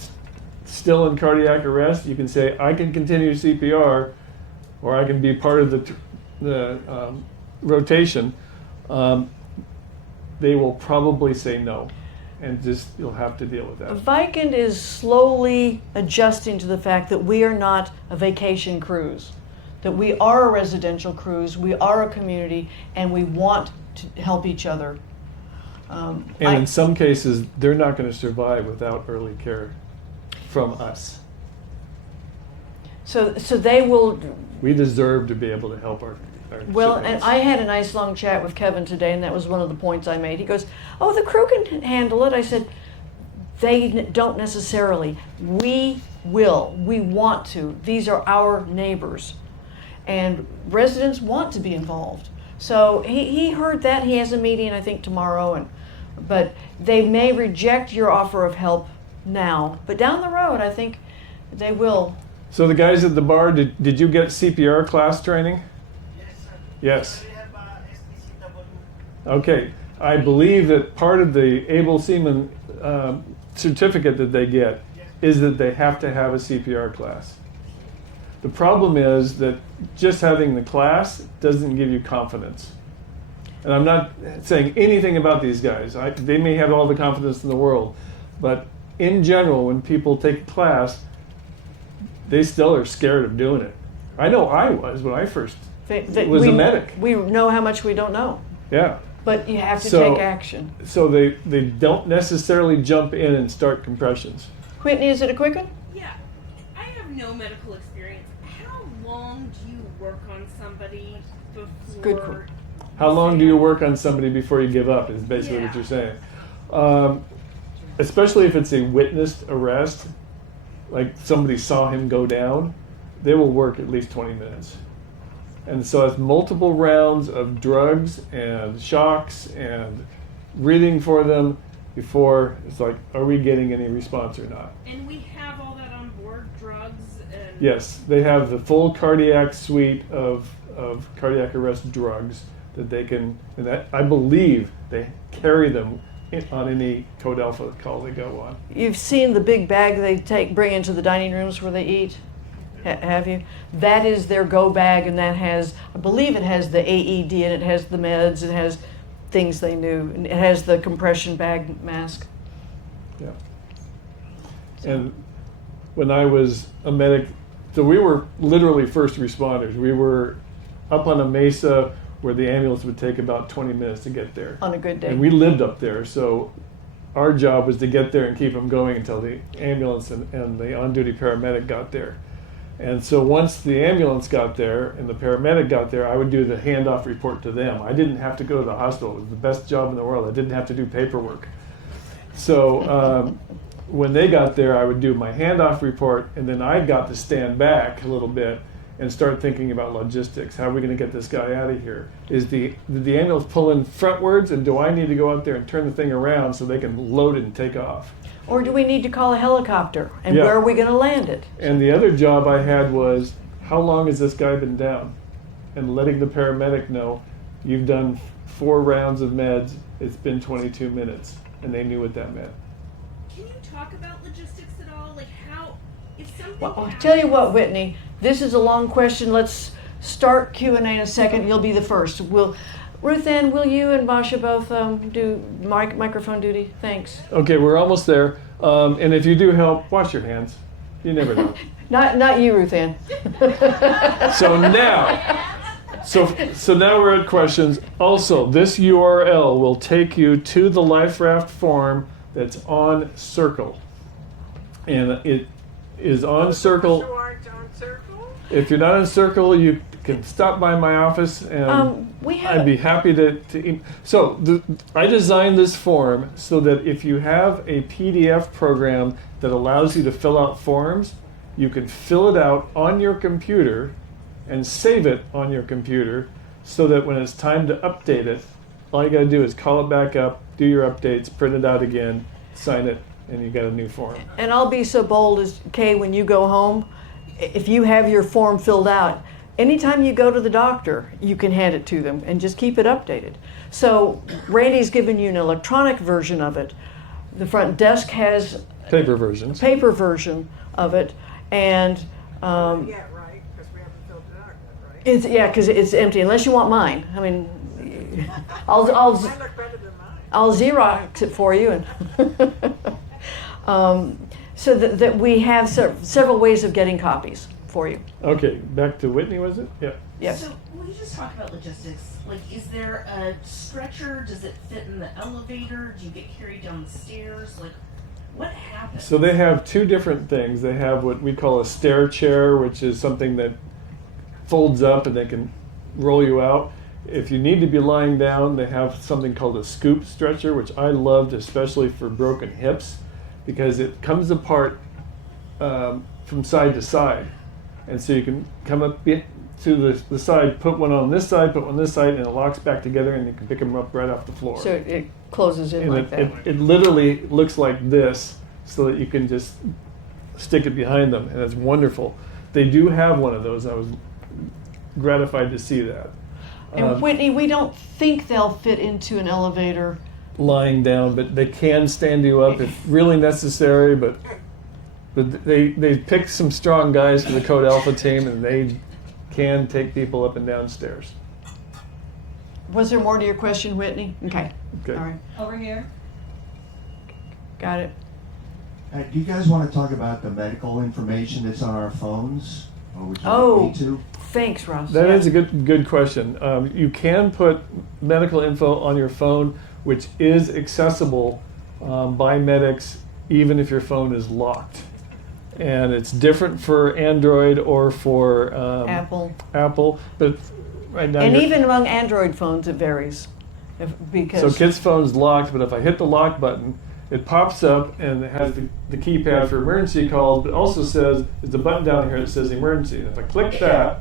still in cardiac arrest, you can say, I can continue CPR, or I can be part of the rotation. They will probably say no, and just you'll have to deal with that. Viking is slowly adjusting to the fact that we are not a vacation cruise, that we are a residential cruise, we are a community, and we want to help each other. And in some cases, they're not going to survive without early care from us. So they will. We deserve to be able to help our Well, shipmates. and I had a nice long chat with Kevin today, and that was one of the points I made. He goes, "Oh, the crew can handle it." I said, "They don't necessarily. We will. We want to. These are our neighbors, and residents want to be involved." So he heard that. He has a meeting, I think, tomorrow, but they may reject your offer of help now, but down the road, I think they will. So the guys at the bar, did you get CPR class training? Yes, sir. Yes. We have STCW. Okay. I believe that part of the able seaman certificate that they get is that they have to have a CPR class. The problem is that just having the class doesn't give you confidence. And I'm not saying anything about these guys. They may have all the confidence in the world, but in general, when people take a class, they still are scared of doing it. I know I was when I first was a medic. We know how much we don't know, Yeah. but you have to So- take action. So they don't necessarily jump in and start compressions. Whitney, is it a quick one? Yeah, I have no medical experience. How long do you work on somebody before? Good call. How long do you work on somebody before you give up is basically what Yeah. you're saying. Especially if it's a witnessed arrest, like somebody saw him go down, they will work at least 20 minutes. And so it's multiple rounds of drugs and shocks and breathing for them before it's like, are we getting any response or not? And we have all that on board, drugs and. Yes, they have the full cardiac suite of cardiac arrest drugs that they can, and that I believe they carry them on any Code Alpha call they go on. You've seen the big bag they bring into the dining rooms where they eat? Have you? That is their go bag, and that has, I believe it has the AED, and it has the meds, it has things they knew, and it has the compression bag mask. Yeah. And when I was a medic, so we were literally first responders. We were up on a mesa where the ambulance would take about 20 minutes to get there. On a good day. And we lived up there, so our job was to get there and keep them going until the ambulance and the on-duty paramedic got there. And so once the ambulance got there and the paramedic got there, I would do the handoff report to them. I didn't have to go to the hospital. It was the best job in the world. I didn't have to do paperwork. So when they got there, I would do my handoff report, and then I got to stand back a little bit and start thinking about logistics. How are we going to get this guy out of here? Did the ambulance pull in frontwards, and do I need to go out there and turn the thing around so they can load it and take off? Or do we need to call a helicopter? And Yeah. where are we going to land it? And the other job I had was, how long has this guy been down? And letting the paramedic know, you've done 4 rounds of meds, it's been 22 minutes. And they knew what that meant. Can you talk about logistics at all? Like how, if something. Well, I'll tell you what, Whitney, this is a long question. Let's start Q&A in a second. You'll be the first. Ruth Ann, will you and Basha both do microphone duty? Thanks. Okay, we're almost there. And if you do help, wash your hands. You never know. Not you, Ruth Ann. So now we're at questions. Also, this URL will take you to the life raft form that's on Circle. And it is on Circle. You aren't on Circle? If you're not on Circle, you can stop by my office and I'd be happy to. So I designed this form so that if you have a PDF program that allows you to fill out forms, you can fill it out on your computer and save it on your computer so that when it's time to update it, all you got to do is call it back up, do your updates, print it out again, sign it, and you got a new form. And I'll be so bold as, Kay, when you go home, if you have your form filled out, anytime you go to the doctor, you can hand it to them and just keep it updated. So Randy's given you an electronic version of it. The front desk has Paper versions. a paper version of it, and Yeah, right, because we haven't filled it out yet, right? it's, yeah, because it's empty, unless you want mine. I mean, I'll Mine look better than mine. I'll Xerox it for you. And so that we have several ways of getting copies for you. Okay, back to Whitney, was it? Yeah. Yes. So will you just talk about logistics? Like, is there a stretcher? Does it fit in the elevator? Do you get carried down the stairs? Like, what happens? So they have two different things. They have what we call a stair chair, which is something that folds up and they can roll you out. If you need to be lying down, they have something called a scoop stretcher, which I loved especially for broken hips, because it comes apart from side to side. And so you can come up to the side, put one on this side, put one on this side, and it locks back together, and you can pick them up right off the floor. So it closes in and like that. it literally looks like this, so that you can just stick it behind them, and it's wonderful. They do have one of those. I was gratified to see that. And Whitney, we don't think they'll fit into an elevator. Lying down, but they can stand you up if really necessary. But they pick some strong guys for the Code Alpha team, and they can take people up and down stairs. Was there more to your question, Whitney? Okay. Okay. All right. Over here. Got it. Do you guys want to talk about the medical information that's on our phones? Or would you Oh. like me to? Thanks, Ross. That Yeah. is a good question. You can put medical info on your phone, which is accessible by medics, even if your phone is locked. And it's different for Android or for Apple, but right now. And even among Android phones, it varies. Because So Kit's phone's locked, but if I hit the lock button, it pops up and it has the keypad for emergency calls, but it also says, there's a button down here that says emergency. And if I click that,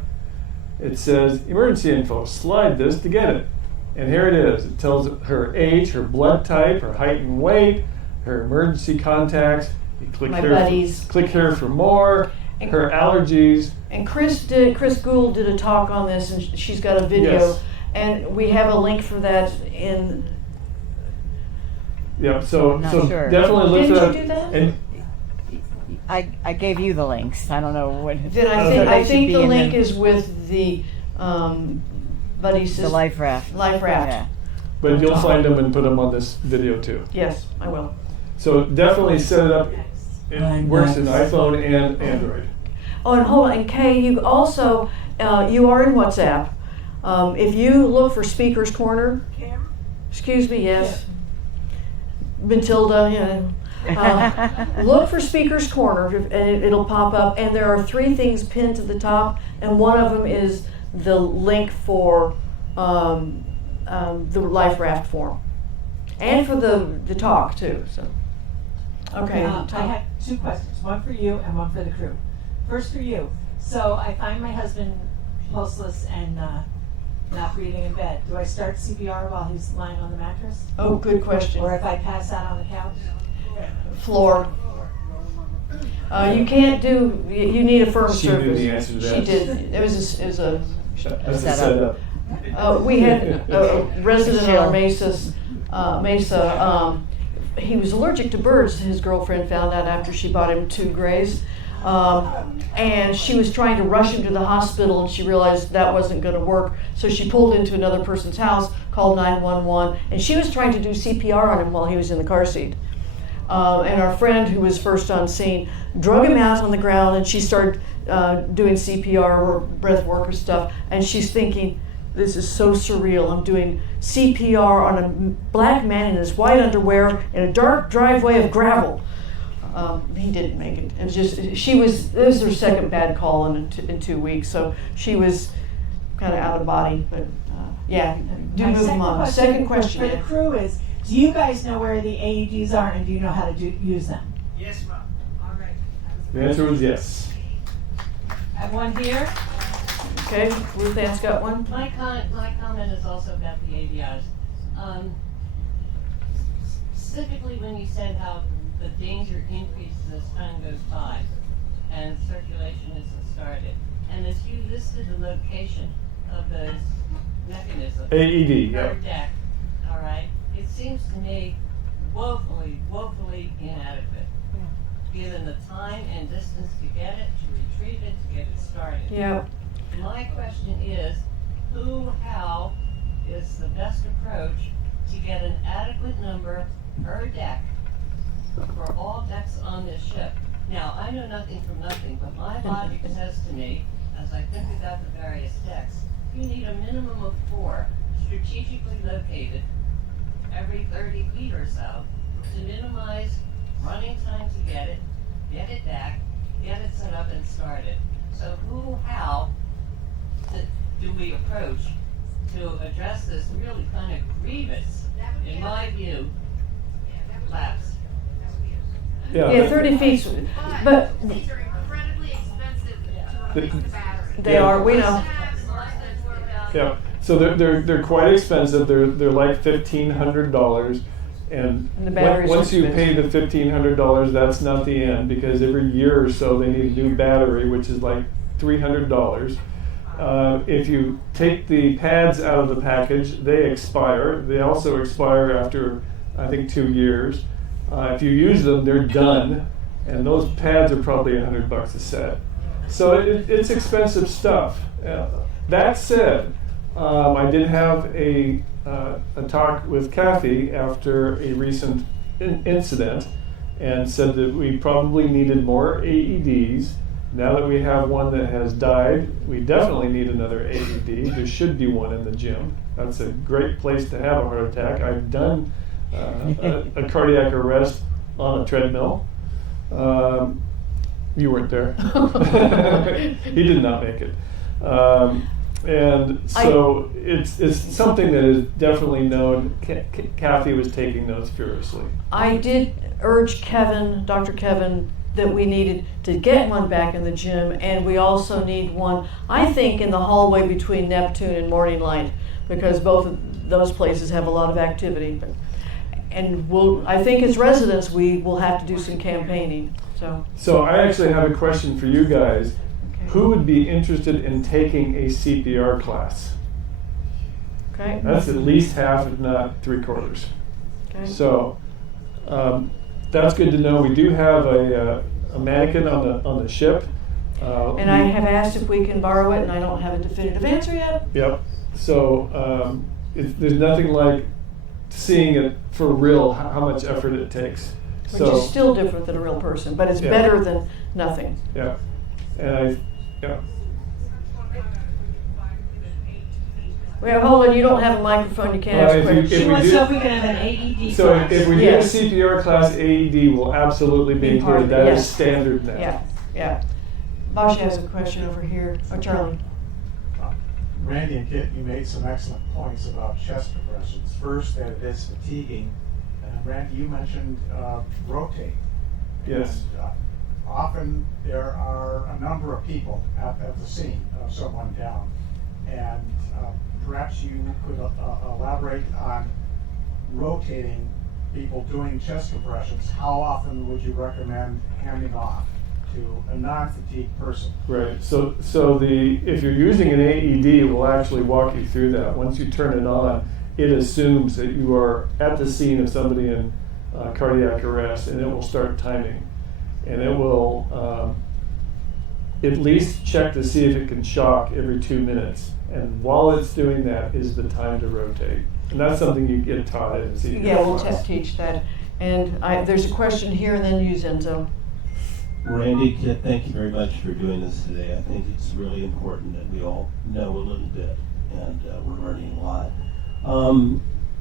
it says emergency info. Slide this to get it. And here it is. It tells her age, her blood type, her height and weight, her emergency contacts. You click My here. buddies. Click here for more. Her allergies. And Chris Gould did a talk on this, and she's got a video, Yes. and we have a link for that in. Yeah. So Not so sure. definitely look Didn't at you do that? And I gave you the links. I don't know what. Then I think the link is with the buddy system. the life raft. Life raft. Yeah. but you'll find them and put them on this video too. Yes, I will. So definitely set it up. It works in iPhone and Android. Oh, and hold on, and Kay, you also, you are in WhatsApp. If you look for Speaker's Corner, Kim? excuse me, yes. Matilda, look for Speaker's Corner and it'll pop up. And there are 3 things pinned to the top, and one of them is the link for the Life Raft form. And for the talk too, so. Okay. I have 2 questions, one for you and one for the crew. First for you. So I find my husband pulseless and not breathing in bed. Do I start CPR while he's lying on the mattress? Oh, good question. Or if I pass out on the couch? Floor. You can't do, you need a firm She surface. knew the answer to that. She did. It was a That's the setup. we had a resident on our Mesa. He was allergic to birds. His girlfriend found out after she bought him 2 grays. And she was trying to rush him to the hospital, and she realized that wasn't going to work. So she pulled into another person's house, called 911, and she was trying to do CPR on him while he was in the car seat. And our friend, who was first on scene, drug him out on the ground, and she started doing CPR or breath work or stuff. And she's thinking, this is so surreal. I'm doing CPR on a black man in his white underwear in a dark driveway of gravel. He didn't make it. It was just, this was her second bad call in 2 weeks, so she was kind of out of body. But yeah, do My move them on. Second question. for the crew is, do you guys know where the AEDs are and do you know how to use them? Yes, Mom. All right. The answer was yes. I have one here. Okay, Ruth Ann's got one. My comment is also about the ADIs. specifically when you said how the danger increases as time goes by and circulation isn't started, and as you listed the location of those mechanisms. AED, per yeah. deck, all right, it seems to me woefully inadequate, given the time and distance to get it, to retrieve it, to get it started. Yeah. My question is, how is the best approach to get an adequate number per deck for all decks on this ship? Now, I know nothing from nothing, but my logic says to me, as I think about the various decks, you need a minimum of 4 strategically located every 30 feet or so to minimize running time to get it back, get it set up and started. So how do we approach to address this really kind of grievous, in my view, lapse? Yeah, 30 feet, but These are incredibly expensive to replace the battery. they are, we know. Yeah, so they're quite expensive. They're like $1,500, and the batteries are once you pay the $1,500, that's not the end, because every year or so they need a new battery, which is like $300. If you take the pads out of the package, they expire. They also expire after, I think, 2 years. If you use them, they're done, and those pads are probably $100 a set. So it's expensive stuff. That said, I did have a talk with Kathy after a recent incident, and said that we probably needed more AEDs. Now that we have one that has died, we definitely need another AED. There should be one in the gym. That's a great place to have a heart attack. I've done a cardiac arrest on a treadmill. You weren't there. He did not make it. And so it's something that is definitely known. Kathy was taking notes furiously. I did urge Kevin, Dr. Kevin, that we needed to get one back in the gym, and we also need one, I think, in the hallway between Neptune and Morning Light, because both of those places have a lot of activity. And I think as residents, we will have to do some campaigning. So I actually have a question for you guys. Okay. Who would be interested in taking a CPR class? Okay. That's at least half, if not 3/4. Okay. So that's good to know. We do have a mannequin on the ship. And I have asked if we can borrow it, and I don't have a definitive answer yet. Yep. So there's nothing like seeing it for real, how much effort it takes. Which is still different than a real person, but it's better than nothing. Yeah. And Well, hold on, you don't have a microphone, you can't ask questions. She wants to know if we can have an AED So class. if we do a CPR class, AED will absolutely be included. That is standard now. Yeah. Bosch has a question over here. Oh, Charlie. Randy and Kit, you made some excellent points about chest compressions. First, that it is fatiguing. And Randy, you mentioned rotate. Yes. And, often there are a number of people at the scene of someone down. And perhaps you could elaborate on rotating people doing chest compressions. How often would you recommend handing off to a non-fatigued person? Right. So if you're using an AED, it will actually walk you through that. Once you turn it on, it assumes that you are at the scene of somebody in cardiac arrest, and it will start timing, and it will at least check to see if it can shock every 2 minutes. And while it's doing that is the time to rotate. And that's something you get taught in CPR. Yeah, we'll teach that. And there's a question here, and then you, Zenzo. Randy, Kit, thank you very much for doing this today. I think it's really important that we all know a little bit, and we're learning a lot.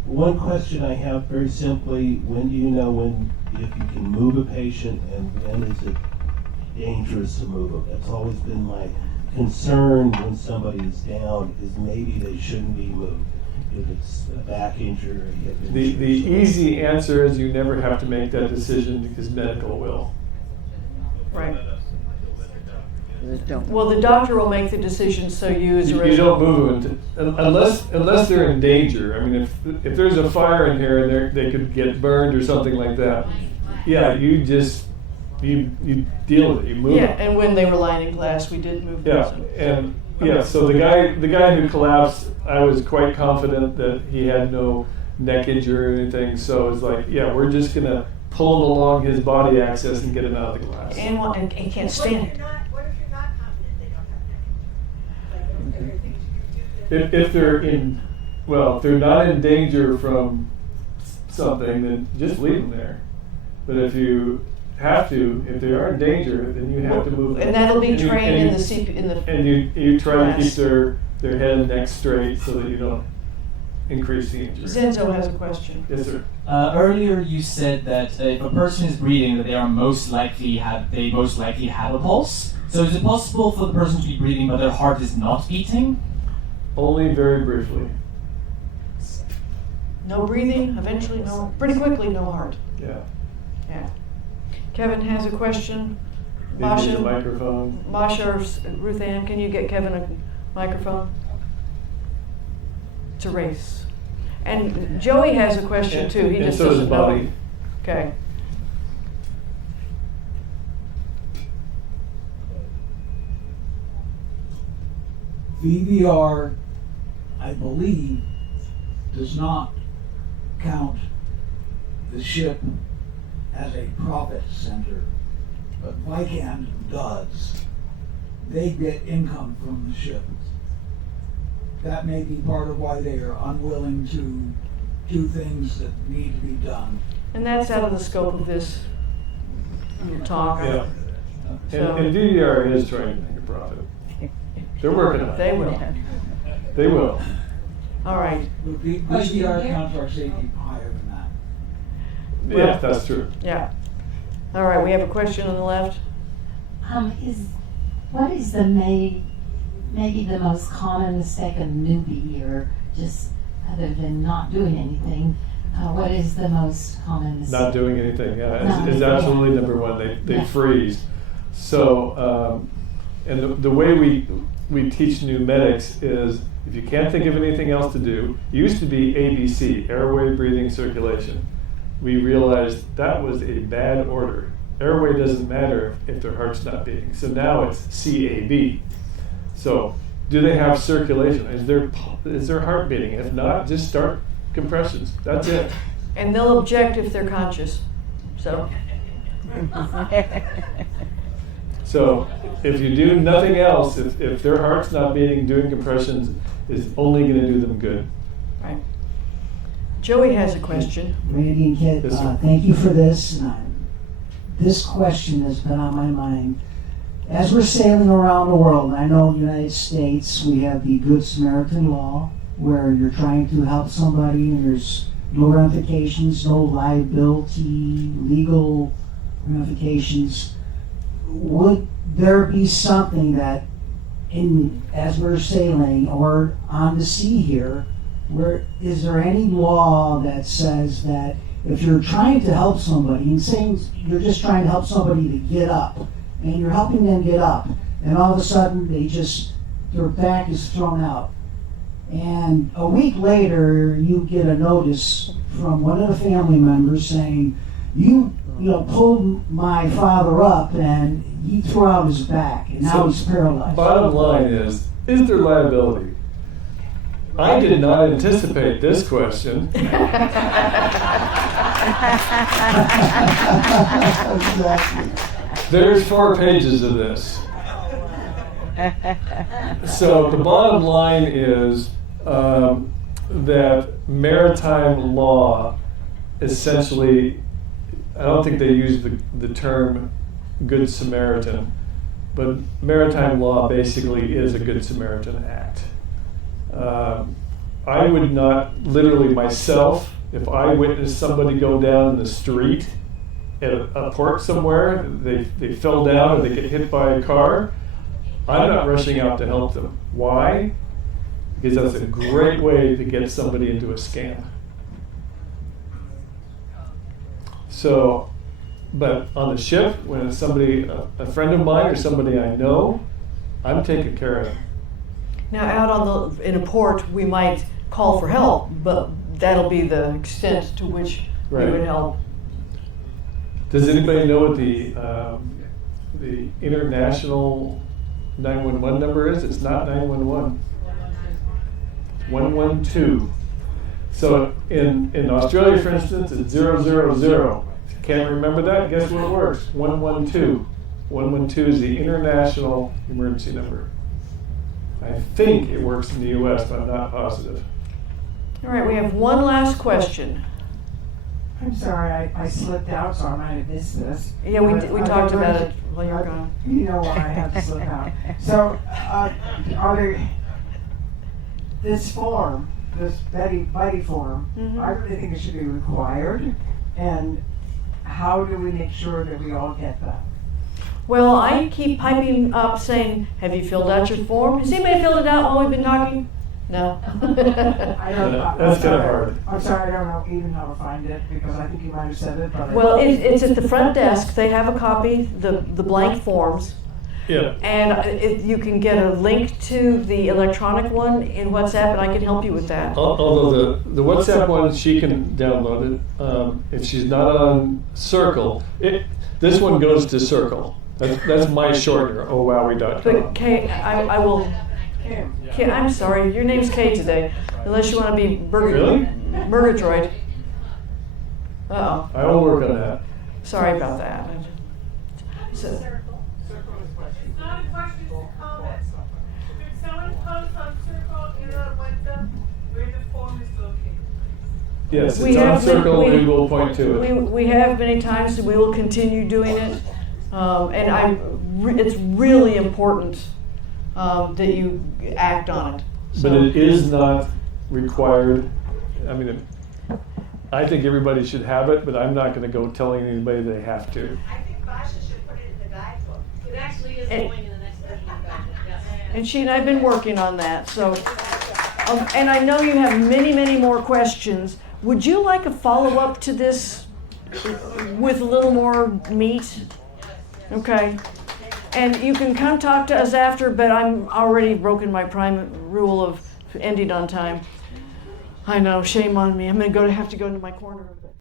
One question I have very simply, when do you know if you can move a patient, and when is it dangerous to move them? That's always been my concern when somebody is down, is maybe they shouldn't be moved. If it's a back injury or a hip injury. The easy answer is you never have to make that decision because medical will. Right. Well, the doctor will make the decision, so you as a You resident. don't move them unless they're in danger. I mean, if there's a fire in here and they could get burned or something like that, yeah, you deal with it. You move Yeah, them. and when they were lining glass, we did move them. Yeah, and yeah. So the guy who collapsed, I was quite confident that he had no neck injury or anything. So it's like, yeah, we're just gonna pull him along his body access and get him out of the glass. And can't stand it. What if you're not confident they don't have neck? Like, are there things you can do that? If they're in, well, if they're not in danger from something, then just leave them there. But if you have to, if they are in danger, then you have to move them. And that'll be And you- trained and in you- the CP, in the. And you try to keep class. their head and neck straight so that you don't increase the injury. Zenzo has a question. Yes, sir. Earlier you said that if a person is breathing, that they most likely have a pulse. So is it possible for the person to be breathing but their heart is not beating? Only very briefly. No breathing, eventually no, pretty quickly no heart. Yeah. Yeah. Kevin has a question. He needs a Masha, microphone. Masha or Ruth Ann, can you get Kevin a microphone? To race. And Joey has a question too. He And just so does doesn't know. Bobby. Okay. VBR, I believe, does not count the ship as a profit center, but Vicand does. They get income from the ship. That may be part of why they are unwilling to do things that need to be done. And that's out of the scope of this talk. Yeah. So- And DDR is trying to make a profit. They're working on it. They will. They will. All right. But VBR counts our safety higher than that. Yeah, that's true. Yeah. All right, we have a question on the left. What is the maybe the most common mistake a newbie, or just other than not doing anything? What is the most common mistake? Not doing anything, yeah, Not is doing absolutely anything. number one. They Yeah. freeze. So, and the way we teach new medics is if you can't think of anything else to do, it used to be ABC, airway, breathing, circulation. We realized that was a bad order. Airway doesn't matter if their heart's not beating. So now it's CAB. So, do they have circulation? Is their heart beating? If not, just start compressions. That's it. And they'll object if they're conscious. So. So, if you do nothing else, if their heart's not beating, doing compressions is only going to do them good. Right. Joey has a question. Randy and Kit, Yes, sir. thank you for this. This question has been on my mind. As we're sailing around the world, I know in the United States we have the Good Samaritan law, where you're trying to help somebody and there's no ramifications, no liability, legal ramifications. Would there be something that, as we're sailing or on the sea here, is there any law that says that if you're trying to help somebody, and saying you're just trying to help somebody to get up, and you're helping them get up, and all of a sudden their back is thrown out, and a week later you get a notice from one of the family members saying, you pulled my father up and he threw out his back and now he's paralyzed. Bottom line is there liability? I did not anticipate this question. There's 4 pages of this. So the bottom line is that maritime law essentially, I don't think they use the term Good Samaritan, but maritime law basically is a Good Samaritan act. I would not literally myself, if I witnessed somebody go down the street at a port somewhere, they fell down or they get hit by a car, I'm not rushing out to help them. Why? Because that's a great way to get somebody into a scam. So, but on the ship, when it's somebody, a friend of mine or somebody I know, I'm taking care of it. Now, out on in a port, we might call for help, but that'll be the extent to which we would help. Does anybody know what the international 911 number is? It's not 911. 112. So in Australia, for instance, it's 000. Can't remember that? Guess what works? 112. 112 is the international emergency number. I think it works in the U.S., but I'm not positive. All right, we have one last question. I'm sorry, I slipped out, so I might have missed this. Yeah, we talked about it while you were gone. You know why I had to slip out. So, are there, this form, this buddy form, I really think it should be required. And how do we make sure that we all get that? Well, I keep piping up saying, have you filled out your form? Has anybody filled it out while we've been talking? No. I don't, That's kind of hard. I'm sorry, I don't know even how to find it, because I think you might have said it, but. Well, it's at the front desk. They have a copy, the blank forms. Yeah. And you can get a link to the electronic one in WhatsApp, and I can help you with that. Although the WhatsApp one, she can download it. If she's not on Circle, this one goes to Circle. That's my shortener, ohwowie.com. But Kay, I will. Kay, I'm sorry, your name's Kay today, unless you want to be Murgatroyd. Uh-oh. I will work on that. Sorry about that. So, It's not a question, it's a comment. If someone posts on Circle, you know, WhatsApp, where the form is located. Yes, it's on Circle, we will point to it. We have many times, and we will continue doing it. It's really important that you act on it. But it is not required. I mean, I think everybody should have it, but I'm not going to go telling anybody they have to. I think Basha should put it in the guidebook. It actually is going in the next version of the guidebook, yes. And she and I have been working on that. So, and I know you have many, many more questions. Would you like a follow-up to this with a little more meat? Okay. And you can come talk to us after, but I'm already broken my prime rule of ending on time. I know, shame on me. I'm going to have to go into my corner.